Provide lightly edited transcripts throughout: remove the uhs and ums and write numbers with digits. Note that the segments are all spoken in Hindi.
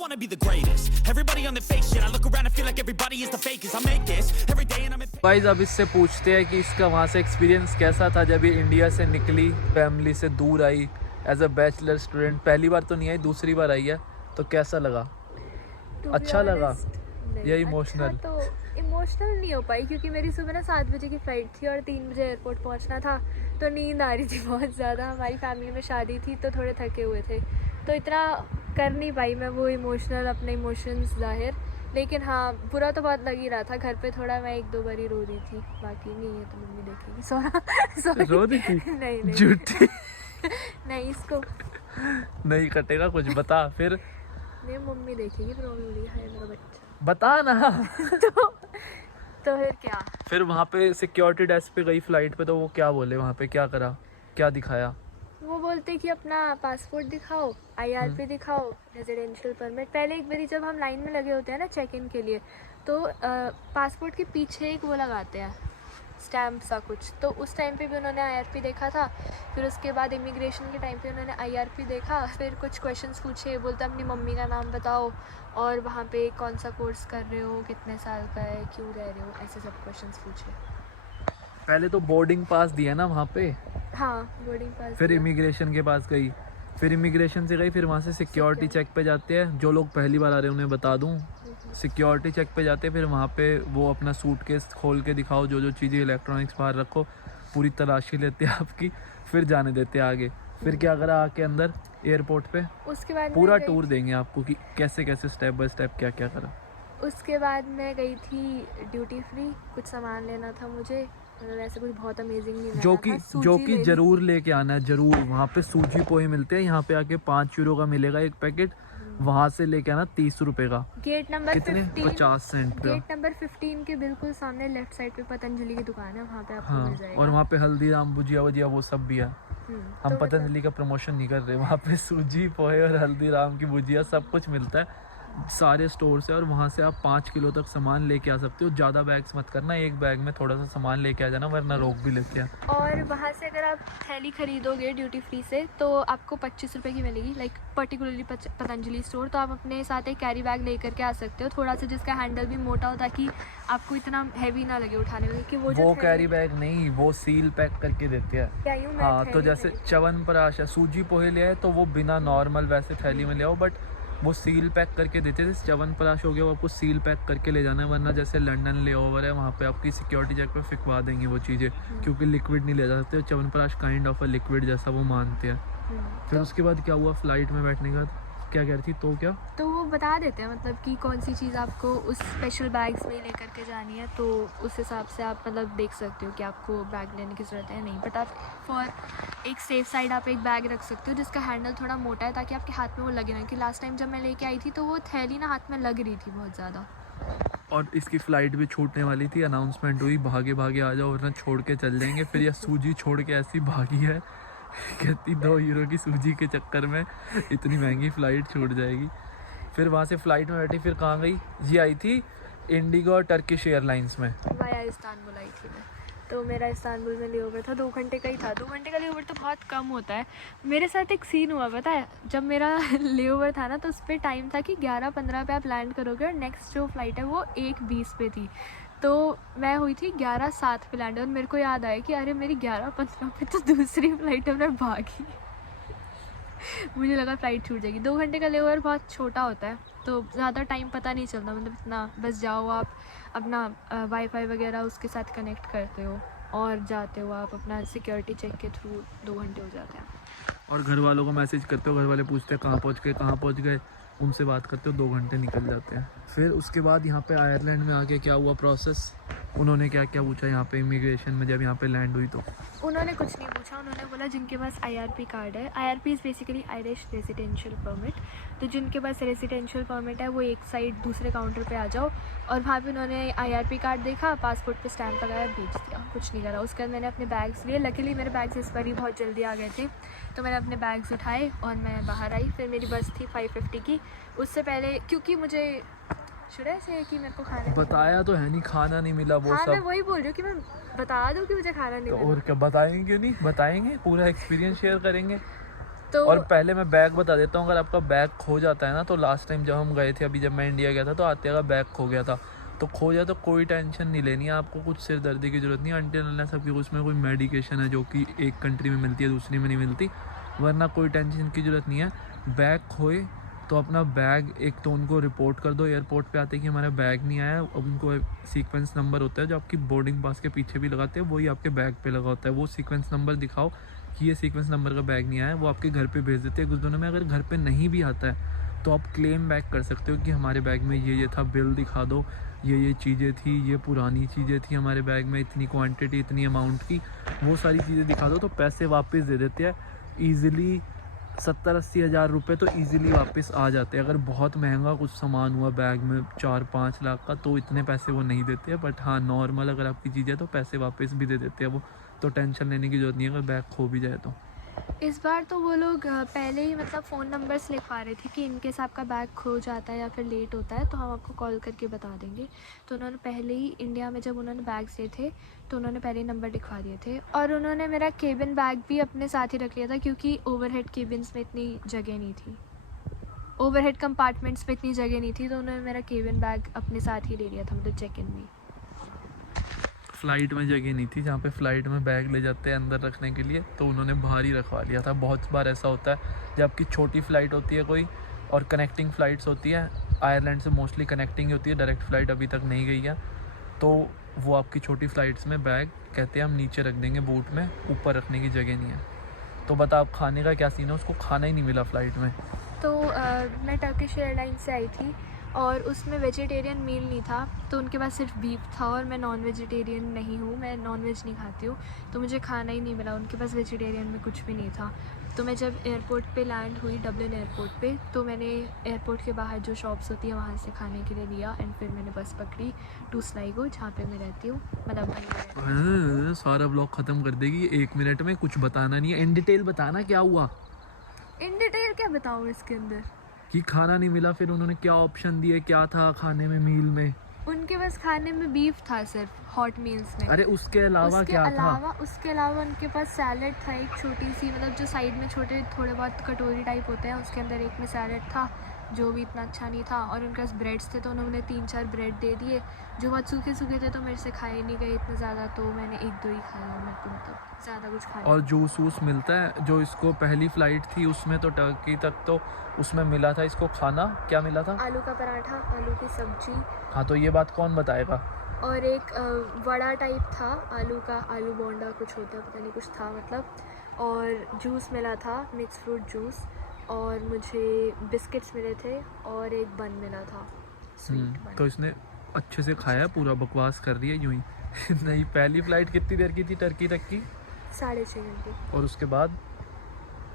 wanna be the greatest. Everybody on the fake shit. I look around and feel like everybody is the fakest. I make this every day and I'm in. Guys अब इससे पूछते हैं कि इसका वहाँ से एक्सपीरियंस कैसा था जब ये इंडिया से निकली, फैमिली से दूर I as a bachelor student. पहली बार तो नहीं आई, दूसरी बार आई है, तो कैसा लगा? अच्छा लगा या इमोशनल? अच्छा तो इमोशनल नहीं हो पाई क्योंकि मेरी सुबह ना 7 बजे की फ़्लाइट थी और 3 बजे एयरपोर्ट पहुंचना था, तो नींद आ रही थी बहुत ज़्यादा। हमारी फैमिली में शादी थी तो थोड़े थके हुए थे, तो इतना कर नहीं पाई मैं वो इमोशनल अपने इमोशंस ज़ाहिर। लेकिन हाँ, बुरा तो बहुत लग ही रहा था। घर पे थोड़ा मैं 1-2 बार ही रो रही थी, बाकी नहीं है तो मम्मी देखेगी। सॉरी रो रही थी? नहीं झूठी नहीं, इसको नहीं कटेगा कुछ, बता फिर। नहीं, मम्मी देखेगी, प्रॉब्लम है मेरा बच्चा। बता ना तो फिर क्या? फिर वहाँ पे सिक्योरिटी डेस्क पे गई फ्लाइट पे, तो वो क्या बोले? वहाँ पे क्या करा, क्या दिखाया? वो बोलते कि अपना पासपोर्ट दिखाओ, IRP दिखाओ, रेजिडेंशियल परमिट। पहले एक बारी जब हम लाइन में लगे होते हैं ना चेक इन के लिए, तो पासपोर्ट के पीछे एक वो लगाते हैं स्टैम्प सा कुछ, तो उस टाइम पे भी उन्होंने IRP देखा था। फिर उसके बाद इमिग्रेशन के टाइम पे उन्होंने IRP देखा, फिर कुछ क्वेश्चंस पूछे, बोलते अपनी मम्मी का नाम बताओ और वहाँ पे कौन सा कोर्स कर रहे हो, कितने साल का है, क्यों रह रहे हो, ऐसे सब क्वेश्चंस पूछे। पहले तो बोर्डिंग पास दिया ना वहाँ पे, हाँ बोर्डिंग पास। फिर इमिग्रेशन के पास गई, फिर इमिग्रेशन से गई, फिर वहाँ से सिक्योरिटी चेक पे जाते हैं। जो लोग पहली बार आ रहे हैं उन्हें बता दूँ, सिक्योरिटी चेक पे जाते हैं, फिर वहाँ पे वो अपना सूटकेस खोल के दिखाओ, जो जो चीज़ें इलेक्ट्रॉनिक्स बाहर रखो, पूरी तलाशी लेते हैं आपकी, फिर जाने देते हैं आगे। फिर क्या करा आके अंदर एयरपोर्ट पे? उसके बाद पूरा टूर देंगे आपको कि कैसे कैसे स्टेप बाय स्टेप क्या क्या करा। उसके बाद मैं गई थी ड्यूटी फ्री, कुछ सामान लेना था मुझे, मतलब ऐसे कुछ बहुत अमेजिंग नहीं लेना था। जो कि जरूर लेके आना है, जरूर। वहाँ पे सूजी पोहे मिलते हैं, यहाँ पे आके 5 यूरो का मिलेगा एक पैकेट, वहाँ से लेके आना 30 रुपए का। गेट नंबर कितने? 50 सेंट पे। गेट नंबर 15 के बिल्कुल सामने लेफ्ट साइड पे पतंजलि की दुकान है, वहाँ पे आपको हाँ, मिल जाएगा। और वहाँ पे हल्दीराम भुजिया वुजिया वो सब भी है। हम तो पतंजलि का प्रमोशन नहीं कर रहे, वहाँ पे सूजी पोहे और हल्दीराम की भुजिया सब कुछ मिलता है सारे स्टोर से। और वहाँ से आप 5 किलो तक सामान लेके आ सकते हो। ज़्यादा बैग्स मत करना, एक बैग में थोड़ा सा सामान लेके आ जाना, वरना रोक भी लेते हैं। और वहाँ से अगर आप थैली खरीदोगे ड्यूटी फ्री से तो आपको 25 रुपये की मिलेगी, लाइक पर्टिकुलरली पतंजलि स्टोर। तो आप अपने साथ एक कैरी बैग लेकर के आ सकते हो, थोड़ा सा जिसका हैंडल भी मोटा हो, ताकि आपको इतना हैवी ना लगे उठाने में। कि वो कैरी बैग नहीं, वो सील पैक करके देते हैं। हाँ, तो जैसे च्यवनप्राश है, सूजी पोहे ले आए तो वो बिना नॉर्मल वैसे थैली में ले आओ, बट वो सील पैक करके देते थे। च्यवनप्राश हो गया, वो आपको सील पैक करके ले जाना है, वरना जैसे लंदन ले ओवर है, वहाँ पे आपकी सिक्योरिटी चेक पे फिकवा देंगे वो चीज़ें, क्योंकि लिक्विड नहीं ले जा सकते। Chyawanprash kind of a liquid जैसा वो मानते हैं। फिर उसके बाद क्या हुआ फ्लाइट में बैठने के बाद? क्या कह रही थी? तो क्या, तो वो बता देते हैं मतलब कि कौन सी चीज़ आपको उस स्पेशल बैग्स में लेकर के जानी है, तो उस हिसाब से आप मतलब देख सकते हो कि आपको बैग लेने की ज़रूरत है नहीं। बट आप फॉर एक सेफ साइड आप एक बैग रख सकते हो जिसका हैंडल थोड़ा मोटा है, ताकि आपके हाथ में वो लगे ना। कि लास्ट टाइम जब मैं लेके आई थी तो वो थैली ना हाथ में लग रही थी बहुत ज़्यादा। और इसकी फ़्लाइट भी छूटने वाली थी, अनाउंसमेंट हुई भागे भागे आ जाओ वरना छोड़ के चल जाएंगे। फिर यह सूजी छोड़ के ऐसी भागी है, कहती 2 यूरो की सूजी के चक्कर में इतनी महंगी फ़्लाइट छूट जाएगी। फिर वहाँ से फ़्लाइट में बैठी, फिर कहाँ गई? ये आई थी इंडिगो और टर्किश एयरलाइंस में, वाया इस्तांबुल आई थी मैं। तो मेरा इस्तांबुल में लेओवर था, 2 घंटे का ही था। 2 घंटे का लेओवर तो बहुत कम होता है। मेरे साथ एक सीन हुआ पता है, जब मेरा लेओवर था ना तो उस पर टाइम था कि 11:15 पे आप लैंड करोगे, और नेक्स्ट जो फ़्लाइट है वो 1:20 पे थी। तो मैं हुई थी 11:07 पे लैंड, और मेरे को याद आया कि अरे मेरी 11:15 पे तो दूसरी फ़्लाइट है, मैं भागी। मुझे लगा फ़्लाइट छूट जाएगी। 2 घंटे का लेओवर बहुत छोटा होता है, तो ज़्यादा टाइम पता नहीं चलता, मतलब इतना बस जाओ आप अपना वाईफाई वगैरह उसके साथ कनेक्ट करते हो और जाते हो आप अपना सिक्योरिटी चेक के थ्रू। 2 घंटे हो जाते हैं। और घर वालों को मैसेज करते हो, घर वाले पूछते हैं कहाँ पहुँच गए, उनसे बात करते हो, 2 घंटे निकल जाते हैं। फिर उसके बाद यहाँ पे आयरलैंड में आके क्या हुआ प्रोसेस? उन्होंने क्या क्या पूछा यहाँ पे इमिग्रेशन में जब यहाँ पे लैंड हुई? तो उन्होंने कुछ नहीं पूछा। उन्होंने बोला जिनके पास IRP कार्ड है, IRP is basically Irish residential permit, तो जिनके पास रेजिडेंशियल परमिट है वो एक साइड दूसरे काउंटर पे आ जाओ। और वहाँ पे उन्होंने IRP कार्ड देखा, पासपोर्ट पे स्टैंप लगाया, भेज दिया, कुछ नहीं करा। उसके बाद मैंने अपने बैग्स लिए, लकीली मेरे बैग्स इस पर ही बहुत जल्दी आ गए थे, तो मैंने अपने बैग्स उठाए और मैं बाहर आई। फिर मेरी बस थी 5:50 की। उससे पहले क्योंकि मुझे शुरू से कि मेरे को खाना बताया तो है नहीं, खाना नहीं मिला वो हाँ, सब। मैं वही बोल रही हूँ कि मैं बता दूँ कि मुझे खाना नहीं मिला। और क्या बताएंगे? क्यों नहीं बताएंगे, पूरा एक्सपीरियंस शेयर करेंगे। तो और पहले मैं बैग बता देता हूँ, अगर आपका बैग खो जाता है ना, तो लास्ट टाइम जब हम गए थे, अभी जब मैं इंडिया गया था, तो आते का बैग खो गया था, तो खो जाए तो कोई टेंशन नहीं लेनी है आपको, कुछ सिर दर्दी की ज़रूरत नहीं है अनटिल अनलेस सबकी उसमें कोई मेडिकेशन है जो कि एक कंट्री में मिलती है दूसरी में नहीं मिलती, वरना कोई टेंशन की ज़रूरत नहीं है। बैग खोए तो अपना बैग एक तो उनको रिपोर्ट कर दो एयरपोर्ट पे आते कि हमारा बैग नहीं आया। अब उनको सीक्वेंस नंबर होता है जो आपकी बोर्डिंग पास के पीछे भी लगाते हैं, वही आपके बैग पे लगा होता है, वो सीक्वेंस नंबर दिखाओ कि ये सीक्वेंस नंबर का बैग नहीं आया, वो आपके घर पे भेज देते हैं कुछ दिनों में। अगर घर पे नहीं भी आता है तो आप क्लेम बैक कर सकते हो कि हमारे बैग में ये था, बिल दिखा दो, ये चीज़ें थी, ये पुरानी चीज़ें थी हमारे बैग में, इतनी क्वांटिटी, इतनी अमाउंट की, वो सारी चीज़ें दिखा दो, तो पैसे वापस दे देते हैं ईज़िली। 70-80 हज़ार रुपये तो ईज़िली वापस आ जाते हैं। अगर बहुत महंगा कुछ सामान हुआ बैग में 4-5 लाख का, तो इतने पैसे वो नहीं देते हैं, बट हाँ नॉर्मल अगर आपकी चीज़ है तो पैसे वापस भी दे देते हैं वो, तो टेंशन लेने की ज़रूरत नहीं है अगर बैग खो भी जाए तो। इस बार तो वो लोग पहले ही मतलब फ़ोन नंबर्स लिखवा रहे थे कि इनकेस आपका बैग खो जाता है या फिर लेट होता है तो हम आपको कॉल करके बता देंगे। तो उन्होंने पहले ही इंडिया में जब उन्होंने बैग्स दिए थे तो उन्होंने पहले ही नंबर लिखवा दिए थे। और उन्होंने मेरा केबिन बैग भी अपने साथ ही रख लिया था क्योंकि ओवरहेड केबिन्स में इतनी जगह नहीं थी, ओवरहेड कंपार्टमेंट्स में इतनी जगह नहीं थी, तो उन्होंने मेरा केबिन बैग अपने साथ ही ले लिया था, मतलब चेक इन में। फ़्लाइट में जगह नहीं थी जहाँ पे फ़्लाइट में बैग ले जाते हैं अंदर रखने के लिए, तो उन्होंने बाहर ही रखवा लिया था। बहुत बार ऐसा होता है जब आपकी छोटी फ़्लाइट होती है कोई और कनेक्टिंग फ़्लाइट्स होती है, आयरलैंड से मोस्टली कनेक्टिंग होती है, डायरेक्ट फ़्लाइट अभी तक नहीं गई है, तो वो आपकी छोटी फ़्लाइट्स में बैग कहते हैं हम नीचे रख देंगे बूट में, ऊपर रखने की जगह नहीं है। तो बता आप खाने का क्या सीन है, उसको खाना ही नहीं मिला फ़्लाइट में। तो मैं टर्किश एयरलाइंस से आई थी और उसमें वेजिटेरियन मील नहीं था, तो उनके पास सिर्फ बीफ था और मैं नॉन वेजिटेरियन नहीं हूँ, मैं नॉन वेज नहीं खाती हूँ, तो मुझे खाना ही नहीं मिला, उनके पास वेजिटेरियन में कुछ भी नहीं था। तो मैं जब एयरपोर्ट पे लैंड हुई, डबलिन एयरपोर्ट पे, तो मैंने एयरपोर्ट के बाहर जो शॉप्स होती है वहाँ से खाने के लिए लिया एंड फिर मैंने बस पकड़ी टू स्लाइगो जहाँ पे मैं रहती हूँ, मतलब सारा ब्लॉग ख़त्म कर देगी 1 मिनट में, कुछ बताना नहीं है, इन डिटेल बताना क्या हुआ। इन डिटेल क्या बताऊँ इसके अंदर कि खाना नहीं मिला, फिर उन्होंने क्या ऑप्शन दिए, क्या था खाने में मील में? उनके पास खाने में बीफ था सिर्फ हॉट मील्स में। अरे उसके अलावा क्या था? उसके अलावा उनके पास सैलेड था एक छोटी सी, मतलब जो साइड में छोटे थोड़े बहुत कटोरी टाइप होते हैं, उसके अंदर एक में सैलेड था जो भी इतना अच्छा नहीं था, और उनके पास ब्रेड्स थे तो उन्होंने 3-4 ब्रेड दे दिए जो बहुत सूखे सूखे थे, तो मेरे से खाए नहीं गए इतना ज़्यादा, तो मैंने 1-2 ही खाया, मेरे को मतलब ज़्यादा कुछ खाया। और जूस वूस मिलता है जो इसको पहली फ़्लाइट थी उसमें, तो टर्की तक तो उसमें मिला था इसको खाना, क्या मिला था? आलू का पराठा, आलू की सब्जी। हाँ तो ये बात कौन बताएगा? और एक वड़ा टाइप था आलू का, आलू बोंडा कुछ होता है पता नहीं, कुछ था मतलब, और जूस मिला था, मिक्स फ्रूट जूस, और मुझे बिस्किट्स मिले थे और एक बन मिला था स्वीट बन। तो इसने अच्छे से खाया, पूरा बकवास कर रही है यूं ही। नहीं, पहली फ़्लाइट कितनी देर की थी टर्की तक की? 6.5 घंटे। और उसके बाद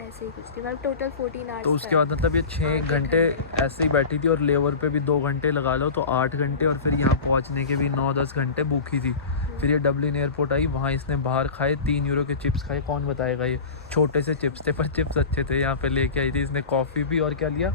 ऐसे ही कुछ थी, मतलब टोटल 14 आवर्स। तो उसके बाद मतलब ये 6 घंटे ऐसे ही बैठी थी, और लेवर पे भी 2 घंटे लगा लो तो 8 घंटे, और फिर यहाँ पहुँचने के भी 9-10 घंटे भूखी थी। फिर ये डबलिन एयरपोर्ट आई, वहाँ इसने बाहर खाए 3 यूरो के चिप्स खाए, कौन बताएगा, ये छोटे से चिप्स थे पर चिप्स अच्छे थे। यहाँ पे लेके आई थी इसने कॉफ़ी भी, और क्या लिया?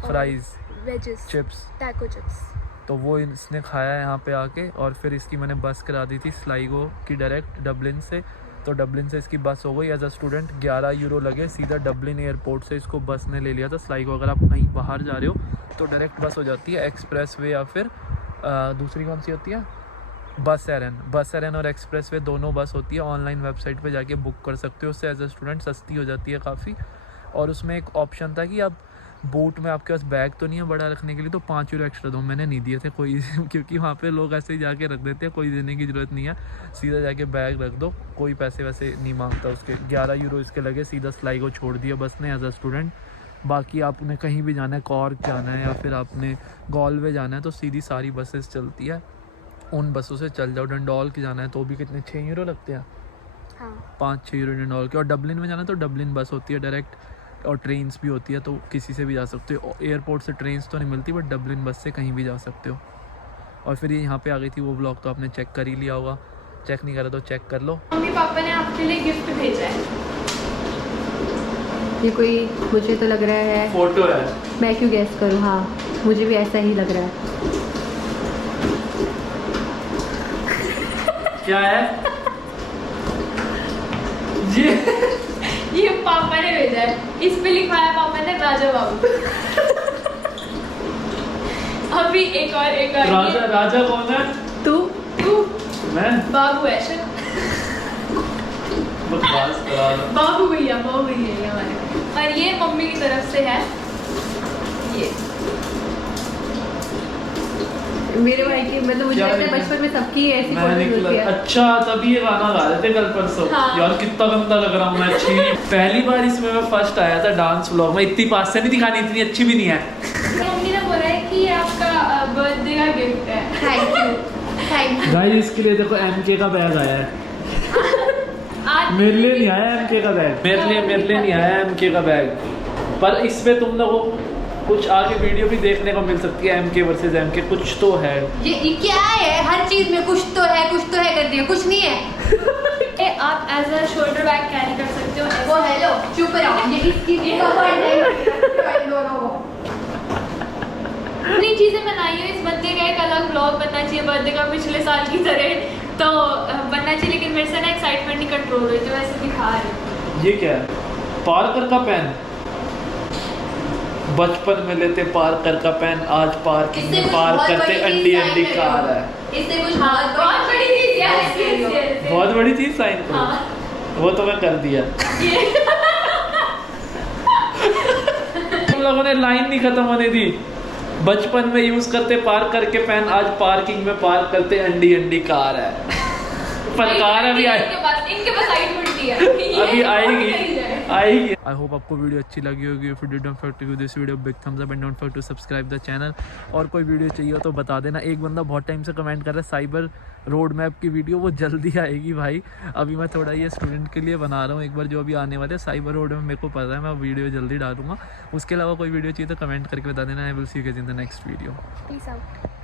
Fries, wages, chips, taco chips, तो वो इसने खाया यहाँ पे आके। और फिर इसकी मैंने बस करा दी थी स्लाइगो की डायरेक्ट डबलिन से, तो डबलिन से इसकी बस हो गई एज अ स्टूडेंट। 11 यूरो लगे, सीधा डबलिन एयरपोर्ट से इसको बस ने ले लिया था स्लाइगो। अगर आप कहीं बाहर जा रहे हो तो डायरेक्ट बस हो जाती है, एक्सप्रेस वे या फिर दूसरी कौन सी होती है, बस एरन और एक्सप्रेस वे दोनों बस होती है। ऑनलाइन वेबसाइट पे जाके बुक कर सकते हो, उससे एज अ स्टूडेंट सस्ती हो जाती है काफ़ी। और उसमें एक ऑप्शन था कि आप बोट में आपके पास बैग तो नहीं है बड़ा रखने के लिए, तो 5 यूरो एक्स्ट्रा दो, मैंने नहीं दिए थे कोई क्योंकि वहाँ पे लोग ऐसे ही जाके रख देते हैं, कोई देने की ज़रूरत नहीं है, सीधा जाके बैग रख दो, कोई पैसे वैसे नहीं मांगता उसके। 11 यूरो इसके लगे, सीधा स्लाइगो छोड़ दिया बस ने एज अ स्टूडेंट। बाकी आपने कहीं भी जाना है, कॉर्क जाना है या फिर आपने गॉलवे जाना है, तो सीधी सारी बसेस चलती है, उन बसों से चल जाओ। डंडोल की जाना है तो भी कितने 6 यूरो लगते हैं, हाँ 5-6 यूरो डंडोल के। और डबलिन में जाना है तो डबलिन बस होती है डायरेक्ट, और ट्रेन्स भी होती है, तो किसी से भी जा सकते हो। एयरपोर्ट से ट्रेन्स तो नहीं मिलती, बट डबलिन बस से कहीं भी जा सकते हो। और फिर ये यहाँ पे आ गई थी, वो व्लॉग तो आपने चेक कर ही लिया होगा, चेक नहीं करा तो चेक कर लो। मम्मी पापा ने आपके लिए गिफ्ट भेजा है, ये कोई, मुझे तो लग रहा है फोटो है, मैं क्यों गैस करूँ, हाँ मुझे भी ऐसा ही लग रहा है। क्या है ये पापा ने भेजा है, इस पे लिखवाया पापा ने राजा बाबू। अभी एक और राजा राजा कौन है? तू मैं बाबू है सर। बकवास करा लो। बाबू भैया ये हमारे। और ये मम्मी की तरफ से है ये। मेरे भाई की मतलब मुझे क्या लगता है है? बचपन में सबकी ऐसी मैं फोटोज निकला होती है। अच्छा तभी ये गाना गा रहे थे कल परसों। हाँ। यार कितना गंदा लग रहा हूँ मैं। अच्छी पहली बार इसमें मैं फर्स्ट आया था डांस व्लॉग में। इतनी पास से नहीं दिखानी, इतनी अच्छी भी नहीं है। मम्मी ने बोला है कि ये आपका बर्थडे का गिफ्ट है। Thank you. गाइस इसके लिए देखो एमके का बैग आया है। आज मेरे लिए नहीं आया एमके का बैग। मेरे लिए नहीं आया एमके का बैग। पर इसमें तुम लोगों को कुछ आगे वीडियो भी देखने को मिल सकती है। एमके वर्सेस एमके कुछ तो है। ये क्या है? हर चीज में कुछ तो है कर दिया, कुछ नहीं है। आप as a shoulder bag carry कर सकते हो। वो हेलो चुप रहो, ये इसकी कवर नहीं दोनों को। इतनी चीज़ें बनाई है। इस बर्थडे का एक अलग ब्लॉग बनना चाहिए बर्थडे का पिछले साल की तरह तो बनना चाहिए, लेकिन मेरे से ना एक्साइटमेंट नहीं कंट्रोल हुई तो वैसे दिखा रही हूँ। ये क्या है? पार्कर का पेन। बचपन में लेते पार्कर का पेन, आज पार्किंग में पार्क करते अंडी कार है। इससे कुछ बहुत बड़ी चीज़ है। बहुत बड़ी चीज साइन करो। हाँ। वो तो मैं कर दिया। तुम लोगों ने लाइन नहीं खत्म होने दी। बचपन में यूज करते पार्क करके पेन, आज पार्किंग में पार्क करते अंडी कार है। पर कार अभी इनके पास हाइट बढ़ती है। अभी आएगी। आई होप आपको वीडियो अच्छी लगी होगी। If you did don't forget to give this video big thumbs up and don't forget to subscribe the channel. और कोई वीडियो चाहिए हो तो बता देना। एक बंदा बहुत टाइम से कमेंट कर रहा है साइबर रोड मैप की वीडियो, वो जल्दी आएगी भाई। अभी मैं थोड़ा ये स्टूडेंट के लिए बना रहा हूँ। एक बार जो अभी आने वाले साइबर रोड में मेरे को पता है, मैं वीडियो जल्दी डालूंगा। उसके अलावा कोई वीडियो चाहिए तो कमेंट करके बता देना। I will see you guys in the next video. Peace out.